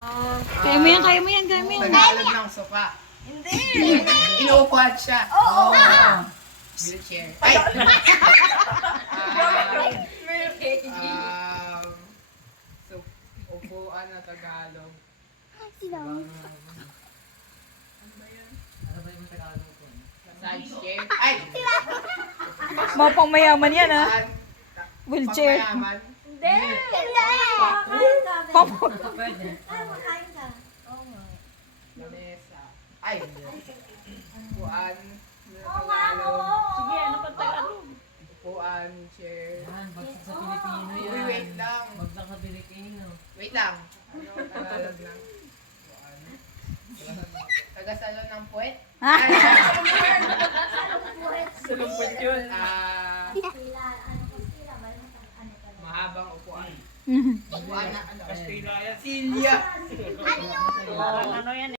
Kaya mo yan, kaya mo yan, kaya mo yan. Tagalog ng sofa. Hindi. Inuupuan siya. Oo. Wheelchair. Ay! So, upuan na Tagalog. Massage chair. Ay! Mga pang mayaman yan, ha? Upuan. Wheelchair. Pangmayaman. Hindi. Makain ka. Ay, makain ka. Oo nga. Lamesa. Ay! Upuan na Oo nga, Tagalog. oo. Sige, ano pa Tagalog? Upuan, chair. Yan, bagsak sa Pilipino Uy, yan. wait lang. Bagsak sa Pilipino. Wait lang. Ano ang Tagalog ng upuan? Tagasalo ng puwet? Salumpot yun. Pila, ano ko sila, ba yung ano ka lang. Mahabang upuan. Mhm. Upuan na ano? Kastila yan. Silya. Ano yan